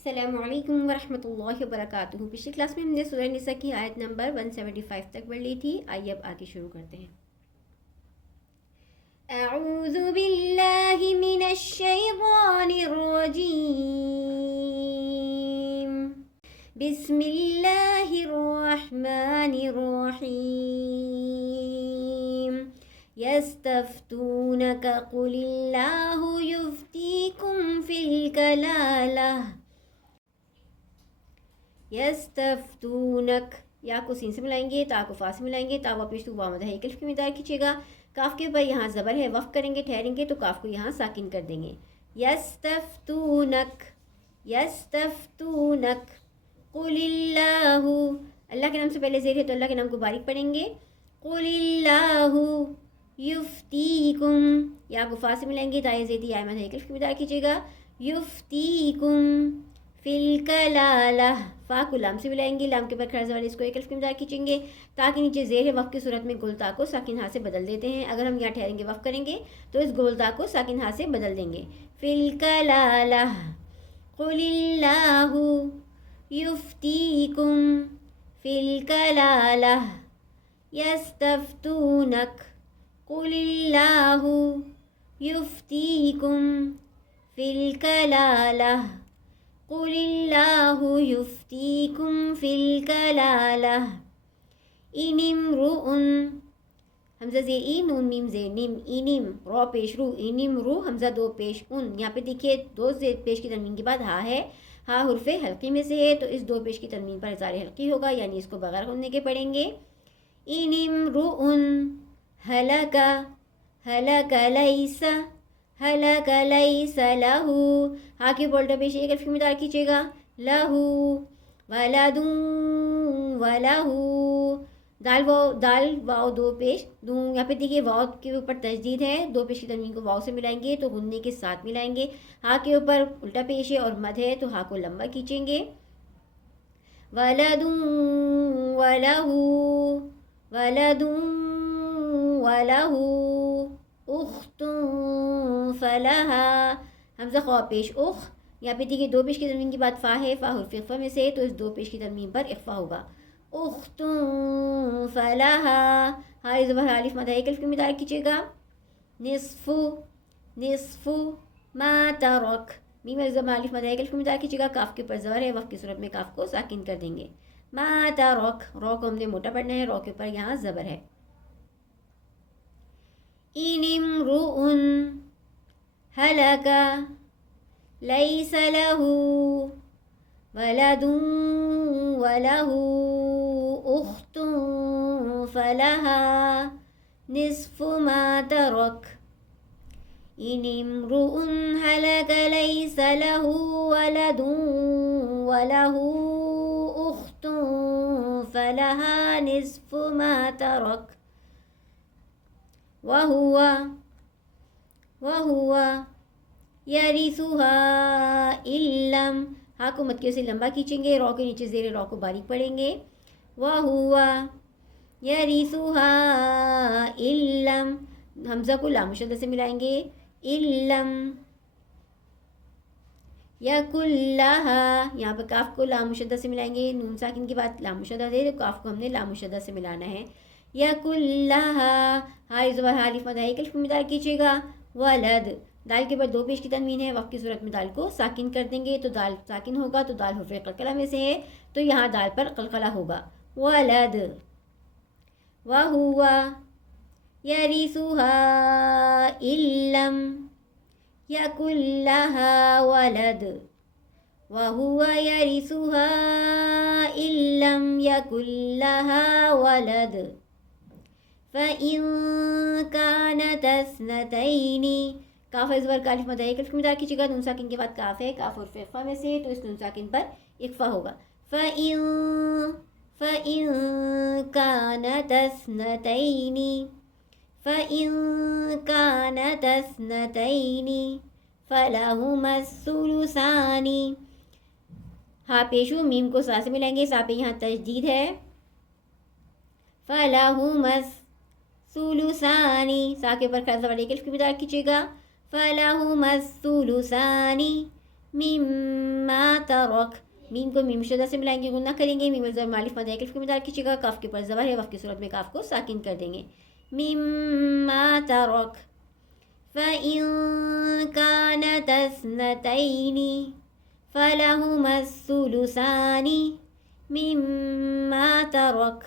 अस्सलामु अलैकुम वरहमतुल्लाहि वबरकातुहू। पिछली क्लास में हमने सूरह निसा की आयत नंबर 175 तक पढ़ ली थी। आइए अब आगे शुरू करते हैं। अऊज़ु बिल्लाहि मिनश शैतानिर रजीम। बिस्मिल्लाहिर रहमानिर रहीम। यस्तफ्तूनक कुलिल्लाहु युफ्तीकुम फिल कलालह। यस्तफ्तूनक, या को सीन से मिलाएंगे, ता को फा से मिलाएंगे, ता वापिस तू वामद है कल्फ की मिदार खींचेगा। काफ के ऊपर यहाँ ज़बर है, वफ़ करेंगे, ठहरेंगे तो काफ को यहाँ साकिन कर देंगे। यस्तफ्तूनक, यस्तफ्तूनक कुलिल्लाहु, अल्लाह के नाम से पहले ज़ेर है तो अल्लाह के नाम को बारीक पढ़ेंगे। कुलिल्लाहु युफ्तीकुम, या को फा से मिलाएंगे, ताए ज़ेदी आयमद है कल्फ की मिदार खींचेगा। युफ्तीकुम फिल कलाला, फ़ा को लाम से मिलाएंगे, लाम के बाद खड़ा वाले इसको एक अल्फ की मिदार खींचेंगे। ता के नीचे ज़ेर है, वफ़ की सूरत में गुलता को साकिन हा से बदल देते हैं। अगर हम यहाँ ठहरेंगे वफ़ करेंगे तो इस गुलता को साकिन हा से बदल देंगे। फिल कलाला कुलिल्लाहु युफ्तीकुम फिल कलाला। यस्तफ्तूनक कुलिल्लाहु युफ्तीकुम फिल कलाला। कुलिल्लाहु युफ्तीकुम फिल कलालह। इनिम्रुउन, हमज़ा ज़े ई, नून मीम ज़े निम, इनिम रॉ पेश रू, इनिम्रु हमज़ा दो पेश उन। यहाँ पे देखिए दो ज़े पेश की तनवीन के बाद हा है, हा हुर्फ़े हल्की में से है तो इस दो पेश की तनवीन पर ज़ार हल्की होगा, यानी इसको बगैर होने के पढ़ेंगे। इनिम्रुउन हलका, हलका लैसा, हलका लैसा लहू, हा के बोल्टा पेश एक अल्फ की मिदार खींचेगा। लहू वलदू वलहू, दाल वाव दो पेश दूँ। यहाँ पे देखिए वाव के ऊपर तजदीद है, दो पेश की तनवीन को वाव से मिलाएंगे तो गुन्ने के साथ मिलाएंगे। हा के ऊपर उल्टा पेश है और मद है तो हा को लंबा खींचेंगे। वलदू वलहू वलदू वलहू उख्तुन फलहा, हमज़ा ख्वा पेश उख। यहाँ पे देखिए दो पेश की तनवीन के बाद फ़ा है, फ़ा हुर्फ़ इख्फ़ा में से तो इस दो पेश की तनवीन पर इख्फ़ा होगा। उख्तुन फलहा, हा ज़बर अलिफ मद है कल्फ की मिदार खींचेगा। निस्फ़ु, निस्फ़ु मा तरक, मीम ज़बर अलिफ मद है कल्फ की मिदार खींचेगा। काफ के ऊपर ज़बर है, वफ़ की सूरत में काफ को साकिन कर देंगे। मा तरक, रॉ को हमने मोटा पढ़ना है, रॉ के ऊपर यहाँ ज़बर है। इनिम्रुउन हलका लैसा लहू वलदुन वलहू उख्तुन फलहा निस्फ़ु मा तरक। इनिम्रुउन हलका लैसा लहू वलदुन वलहू उख्तुन फलहा निस्फ़ु मा तरक। वहुवा, वहुवा यरिसुहा इल्लम, हा को मत्कियों से लंबा खींचेंगे, रॉ के नीचे ज़ेर रॉ को बारीक पढ़ेंगे। वहुवा यरिसुहा इल्लम, हमज़ा को लाम मुशद्दद से मिलाएंगे। इल्लम यकुल्लहा, यहाँ पर काफ को लाम मुशद्दद से मिलाएंगे, नून साकिन के बाद लाम मुशद्दद है तो काफ को हमने लाम मुशद्दद से मिलाना है। यकुल्लहा, हाय ज़बर हालिफ मद है कल्फ की मिदार कीजिएगा। वलद, दाल के बाद दो पेश की तनवीन है, वक़्त की सूरत में दाल को साकिन कर देंगे तो दाल साकिन होगा तो दाल हुर्फ़े क़लक़ला में से है तो यहाँ दाल पर क़लक़ला होगा। वलद वहुवा यरिसुहा इल्लम यकुल्लहा वलद, वहुवा यरिसुहा इल्लम यकुल्लहा वलद। फ़इन कानत अस्नतैनी, काफ ज़बर कालिफ मद है कल्फ की मिदार खींचेगा, नून साकिन के बाद काफ है, काफ हुर्फ़ इख्फ़ा में से तो इस नून साकिन पर इख्फ़ा होगा। फ़इन कानत अस्नतैनी, फ़इन कानत अस्नतैनी फ़लहुमस्सुलुसानी, हा पेशु मीम को सा से मिलाएंगे, सा पे यहाँ तजदीद है। फ़लहुमस्सुलुसानी, सा के ऊपर खड़ा ज़बर एक अल्फ की मिदार खींचेगा। फ़लहुमस्सुलुसानी मिम्मा तरक, मीम को मीम शद्दा से मिलाएंगे, गुन्ना करेंगे, मीम ज़बर मालिफ मद अलिफ की मदार कीजिएगा, काफ के ऊपर ज़बर है, वफ़ की सूरत में काफ को साकिन कर देंगे। मिम्मा तरक फ़इन कानत अस्नतैनी फ़लहुमा अस्सुलुसानी मिम्मा तरक,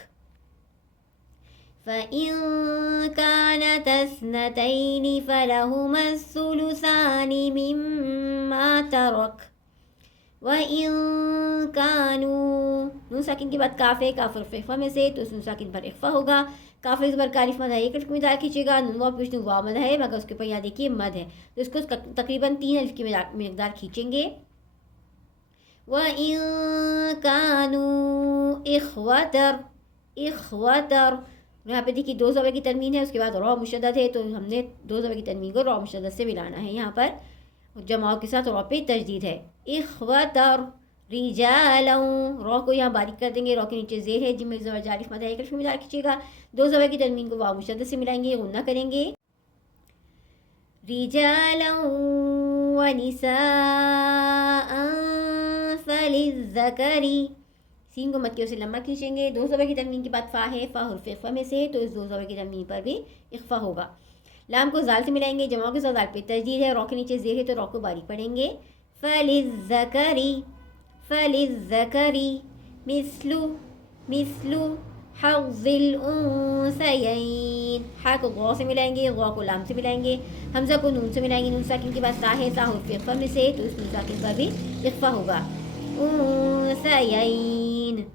फ़इन कानत अस्नतैनी फ़लहुमा अस्सुलुसानी मिम्मा तरक वइन कानू, नून साकिन के बाद काफ़ है, काफ इख्फा में से, तो उस नून साकिन पर इख्फा होगा। काफ ज़बर का अलिफ मद है, एक अलिफ की मदार कीजिएगा, नून वाव पेश नून वाव मद है, मगर उसके ऊपर यहाँ देखिए मद है, तो इसको तकरीबन 3 अलिफ की मकदार खींचेंगे। वइन कानू इख्वतर, इख्वतर, यहाँ पे देखिए 2 ज़बर की तनवीन है, उसके बाद रॉ मुशद्दद है, तो हमने 2 ज़बर की तनवीन को रॉ मुशद्दद से मिलाना है। यहाँ पर जमाओं के साथ रॉ पे तजदीद है। इख्वतर रिजालऊ, रॉ को यहाँ बारीक कर देंगे, रॉ के नीचे ज़ेर है, जिसमें ज़बर जारिफ मद है, एक अलिफ मिला कीजिएगा, 2 ज़बर की तनवीन को वाव मुशद्दद से मिलाएंगे, गुन्ना करेंगे। रिजालऊ व निसाअन फलिज़्ज़करी, सीन को मक्कियों से लम्बा खींचेंगे, 2 ज़बर की तनवीन के बाद फ़ा है, फ़ा हुर्फ़ इख्फ़ा में से, तो इस 2 ज़बर की तनवीन पर भी इख्फ़ा होगा। लाम को ज़ाल से मिलाएंगे, जमाओं के साथ ज़ाल पे तजदीद है, रॉ के नीचे ज़ेर है, तो रॉ को बारीक पढ़ेंगे। फलिज़्ज़करी, फलिज़्ज़करी मिस्लु, मिस्लु हज़्ज़िल उन्सयैन, हा को गौ से मिलाएंगे, गौ को लाम से मिलाएंगे, हमज़ा को नून से मिलाएंगे, नून साकिन के बाद सा है, सा हुर्फ़ इख्फ़ा में से, तो इस नून साकिन पर भी इख्फ़ा होगा। उन्सयैन,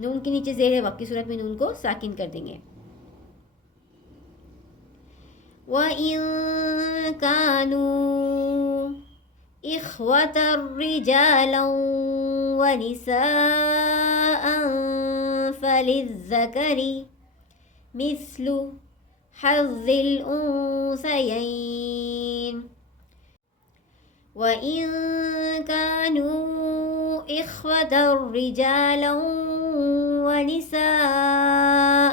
नून के नीचे ज़ेर है, वक़्त की सूरत में नून को साकिन कर देंगे। वइन कानू इख्वतर रिजालन व निसाअन फलिज़्ज़करी मिस्लु हज़्ज़िल उन्सयैन, वइन कानू इख्वतर रिजालन व निसाअन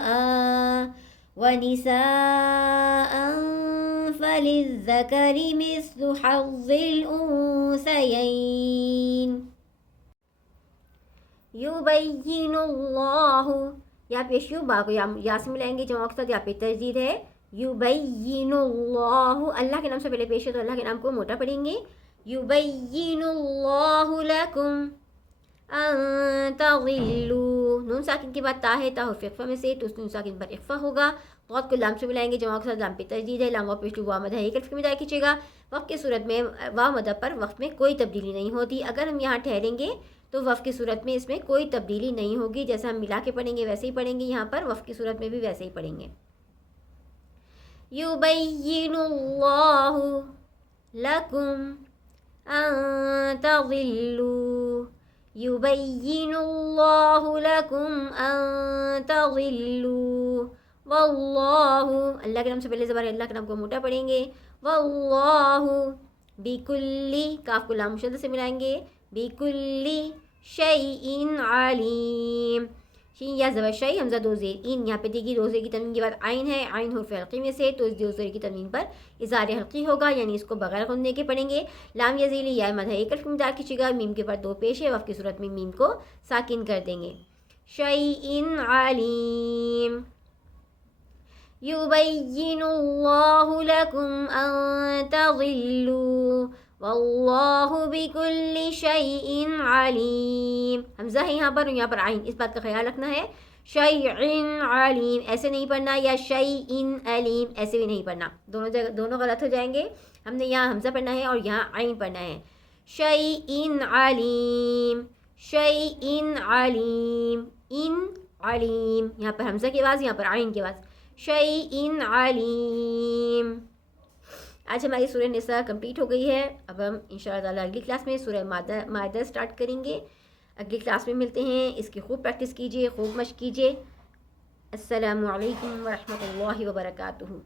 फलिज़्ज़करी मिस्लु हज़्ज़िल उन्सयैन। युबय्यिनुल्लाहु, यहाँ पेश यू बा को या से मिलाएंगे, जमाओं के साथ यहाँ पे तजदीद है। युबय्यिनुल्लाहु, अल्लाह के नाम से पहले पेश है, तो अल्लाह के नाम को मोटा पढ़ेंगे। युबय्यिनुल्लाहु लकुम अन तज़िल्लू, नून साकिन के बाद ता है, ता हुर्फ़ इख्फ़ा में से, तो उस नून साकिन पर इख्फ़ा होगा। ग़ौत को लाम से मिलाएंगे, जमाओं के साथ लाम पे तजदीद है, लाम वाव पेश वाव मद है, एक अलिफ की मदार कीजिएगा, वक़्त की सूरत में वाव मद पर वक़्त में कोई तब्दीली नहीं होती। अगर हम यहाँ ठहरेंगे तो वफ़ की सूरत में इसमें कोई तब्दीली नहीं होगी, जैसा हम मिला के पढ़ेंगे वैसे ही पढ़ेंगे, यहाँ पर वफ़ की सूरत में भी वैसे ही पढ़ेंगे। युबय्यिनुल्लाहु लकुम अन तज़िल्लू, युबय्यिनुल्लाहु लकुम अन तज़िल्लू, वल्लाहु, अल्लाह के नाम से पहले ज़बर है, अल्लाह के नाम को मोटा पढ़ेंगे। वल्लाहु बिकुल्ली, काफ को लाम मुशद्दद से मिलाएंगे, बिकुल्ली शैइन अलीम, शीन या ज़बर शै, हमज़ा 2 ज़ेर इन, यहाँ पे देखिए 2 ज़ेर की तनवीन के बाद आइन है, आइन हुर्फ़ हल्क़ी में से, तो इस 2 ज़ेर की तनवीन पर इज़ार हल्क़ी होगा, यानी इसको बगैर गुन्ने के पढ़ेंगे। लाम या ज़ीली या मद है, एक अलिफ की मदार कीजिएगा, मीम के बाद 2 पेश है, वफ़ की सूरत में मीम को साकिन कर देंगे। शैइन अलीम, युबय्यिनुल्लाहु लकुम अन तज़िल्लू, वल्लाहु बिकुल्लि शैइन अलीम, हमज़ा है यहाँ पर आइन, इस बात का ख्याल रखना है। शैइन अलीम ऐसे नहीं पढ़ना, या शैइन अलीम ऐसे भी नहीं पढ़ना, दोनों गलत हो जाएंगे। हमने यहाँ हमज़ा पढ़ना है और यहाँ आइन पढ़ना है। शैइन अलीम, शैइन अलीम, इन अलीम, यहाँ पर हमज़ा की आवाज़, यहाँ पर आइन की आवाज़। शैइन अलीम। आज हमारी सूरह निसा कंप्लीट हो गई है। अब हम इंशाअल्लाह ताला अगली क्लास में सूरह माइदा स्टार्ट करेंगे। अगली क्लास में मिलते हैं। इसकी खूब प्रैक्टिस कीजिए, खूब मश्क कीजिए। अस्सलामु अलैकुम व रहमतुल्लाहि व बरकातुहू।